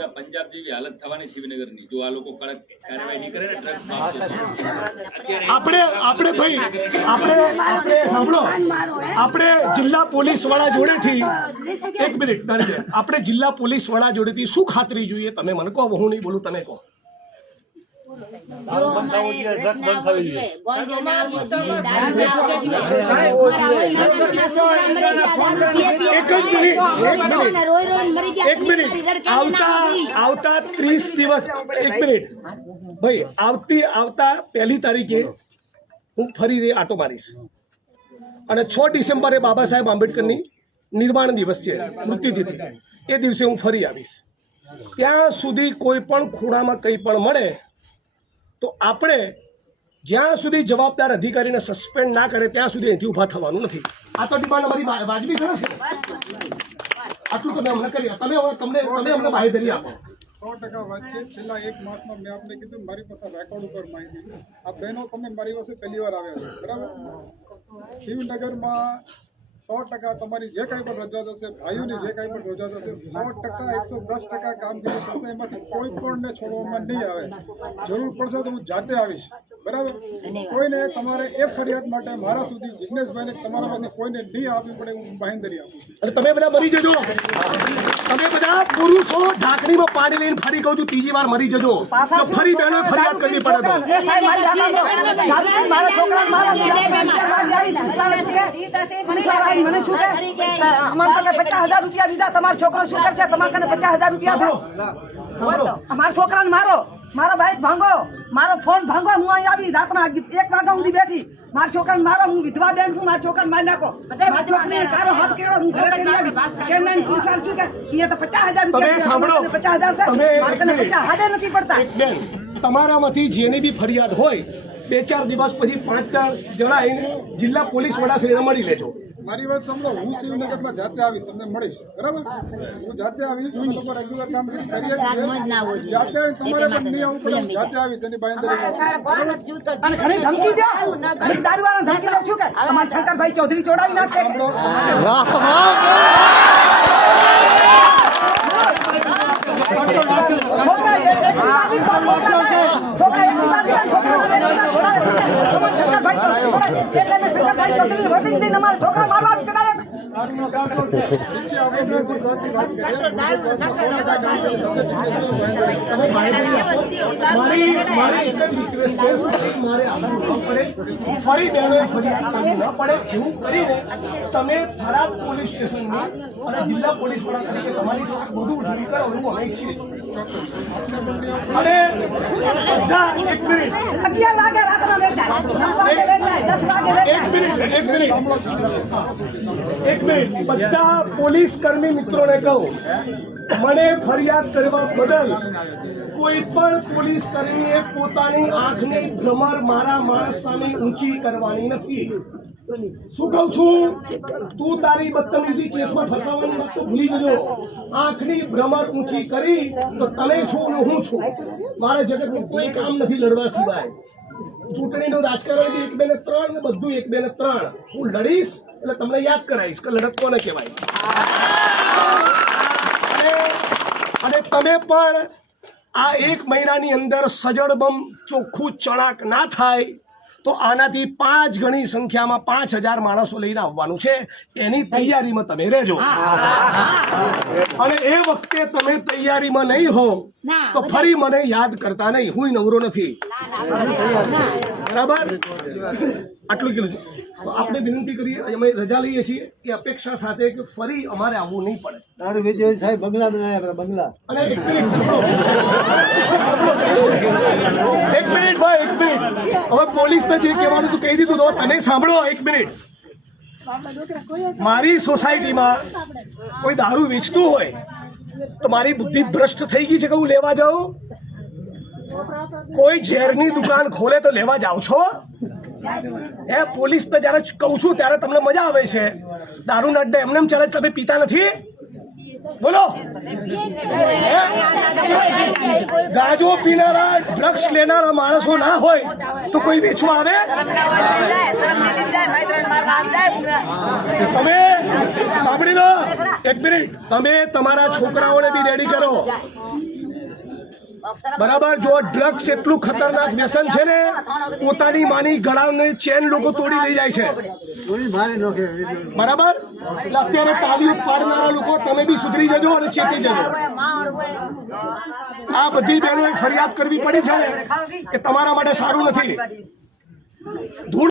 બધા પંજાબ જેવી હાલત થવાની શિવનગરની જો આ લોકો કડક કાર્યવાહી નહીં કરે ને ડ્રગ્સ આપણે ભાઈ આપણે સાંભળો, આપણે જિલ્લા પોલીસ વાળા જોડેથી એક મિનિટ આપણે જિલ્લા પોલીસ વાળા જોડેથી શું ખાતરી જોઈએ તમે મને કહો, હું નહીં બોલું, તમે કહો. આવતા 30 દિવસ એક મિનિટ ભાઈ આવતા 1 તારીખે હું ફરી આટો મારીશ અને 6 ડિસેમ્બરે બાબા સાહેબ આંબેડકરની નિર્વાણ દિવસ છે, મૃત્યુતિથિ, એ દિવસે હું ફરી આવીશ. ત્યાં સુધી કોઈ પણ ખૂણામાં કંઈ પણ મળે તો આપણે જ્યાં સુધી જવાબદાર અધિકારીને સસ્પેન્ડ ના કરે ત્યાં સુધી અહીંથી ઊભા થવાનું નથી. આ તો ડિમાન્ડ અમારી વાજબી છે. આટલું તમે અમને કરી તમે અમને બાહેધરી આપો. 100% વાત છે. છેલ્લા 1 માસમાં મેં આપને કીધું મારી પાસે રેકોર્ડ ઉપર માહિતી. આ બહેનો તમે મારી પાસે પહેલી વાર આવ્યા છો, બરાબર? શિવનગરમાં 100% તમારી જે કાંઈ પણ રજૂઆત હશે, ભાઈઓની જે કાંઈ પણ રજૂઆત હશે, 100% 110% કામગીરી થશે. એમાંથી કોઈ પણને છોડવામાં નહીં આવે. જરૂર પડશે તો હું જાતે આવીશ, બરાબર? કોઈને તમારે એ ફરિયાદ માટે મારા સુધી જિગ્નેશભાઈને તમારામાંથી કોઈને નહીં આપવી પડે, હું બાંહેધરી આપું છું. અને તમે બધા મરી જજો, તમે બધા પુરુષો ઢાંકણીમાં પાણી લઈને ફરી કહું છું ત્રીજી વાર મરી જજો તો ફરી બહેનો ફરિયાદ કરવી પડે. તમારો છોકરો શું કરશે? તમારે 50,000 રૂપિયા અમારા છોકરાને મારો બાઈક ભાંગો, મારો ફોન ભાંગો. હું અહીં આવી રાતના 1 વાગ્યા સુધી બેઠી. મારા છોકરાને મારો, હું વિધવા બેન છું, મારા છોકરાને મારી નાખો. મારા છોકરીને તારો હાથ કેળો, હું ઘરે કેમ નહીં પૂછાર છું કે અહીંયા તો 50,000 રૂપિયા 50,000 નથી પડતા. તમારામાંથી જેની બી ફરિયાદ હોય 2-4 દિવસ પછી 5 જણા જિલ્લા પોલીસ વડાશ્રીને મળી લેજો. મારી વાત સાંભળો, હું શિવનગરમાં જાતે આવીશ, તમને મળીશ, બરાબર? હું જાતે આવીશ, હું લોકો રેગ્યુલર કામ કરીએ છીએ. જાતે તમારે પણ નહીં આવવું પડે, હું જાતે આવીશ, એની બાંહેધરી. અને ઘણી ધમકી દે, ઘણી દારૂવાળા ધમકી દે. શું કે અમારા શંકરભાઈ ચૌધરી ચોડાવી નાખશે? છોકરા મારવા ફરી બહેનોએ ફરિયાદ કરવી ન પડે એવું કરીને તમે થરાદ પોલીસ સ્ટેશનમાં અને જિલ્લા પોલીસ વડા તરીકે તમારી બધું ઉજળી કરો એવું અમે ઈચ્છીએ છીએ. અને બધા એક મિનિટ બધા પોલીસ કર્મી મિત્રોને કહું, મને ફરિયાદ કરવા બદલ કોઈ પણ પોલીસ કર્મીએ પોતાની આંખની ભ્રમર મારા માણસ સામે ઊંચી કરવાની નથી. શું કહું છું? તું તારી બદતમીજી કેસમાં ફસાવાની વાત તો ભૂલી જજો. આંખની ભ્રમર ઊંચી કરી તો તને છું ને હું છું. મારે જગતનું કોઈ કામ નથી લડવા સિવાય. ચૂંટણીનું રાજકારણ 1, 2 ને 3 ને બધું 1, 2 ને 3 હું લડીશ એટલે તમને યાદ કરાવીશ કે લડત કોને કહેવાય. અને તમે પણ આ 1 મહિનાની અંદર સજડબમ ચોખ્ખું ચણાક ના થાય તો આનાથી 5 ગણી સંખ્યામાં 5,000 માણસો લઈને આવવાનું છે. એની તૈયારીમાં તમે રહેજો. અને એ વખતે તમે તૈયારીમાં નહીં હો તો ફરી મને યાદ કરતા નહીં. હું નવરો નથી, બરાબર? આટલું કીધું. તો આપણે વિનંતી કરીએ, અમે રજા લઈએ છીએ એ અપેક્ષા સાથે કે ફરી અમારે આવવું નહીં પડે. તારું વિજય સાહેબ બંગલા બનાવ્યા, બંગલા. અને એક મિનિટ ભાઈ, એક મિનિટ. હવે પોલીસને જે કહેવાનું તું કહી દીધું તો તને સાંભળો. 1 મિનિટ. મારી સોસાયટીમાં કોઈ દારૂ વેચતું હોય તો મારી બુદ્ધિ ભ્રષ્ટ થઈ ગઈ છે કે હું લેવા જાઉં? કોઈ ઝેરની દુકાન ખોલે તો લેવા જાવ છો? એ પોલીસને જયારે કહું છું ત્યારે તમને મજા આવે છે. દારૂના અડ્ડે એમને ચાલે, તમે પીતા નથી? બોલો. ગાજો પીનારા, ડ્રગ્સ લેનારા માણસો ના હોય તો કોઈ વેચવા આવે? તમે સાંભળી લો, 1 મિનિટ. તમે તમારા છોકરાઓને બી રેડી કરો. બરાબર, જો ડ્રગ્સ એટલું ખતરનાક વ્યસન છે ને, પોતાની માની ગળાની ચેન લોકો તોડી લઈ જાય છે, થોડી મારી નોખે બરાબર. એટલે અત્યારે તાલીઓ પાડનારા લોકો તમે બી સુધરી જજો અને ચેતી જજો. આ બધી બહેનોએ ફરિયાદ કરવી પડી છે ને કે તમારા માટે સારું નથી. ધૂળ